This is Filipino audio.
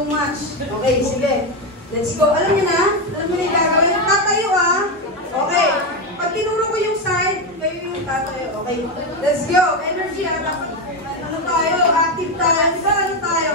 too much. Okay, sige. Let's go. Alam niyo na? Alam niyo na yung gagawin? Tatayo ah. Okay. Pag tinuro ko yung side, kayo yung tatayo. Okay. Let's go. Energy ah. Dapat, ano tayo? Active tayo. Diba ano tayo?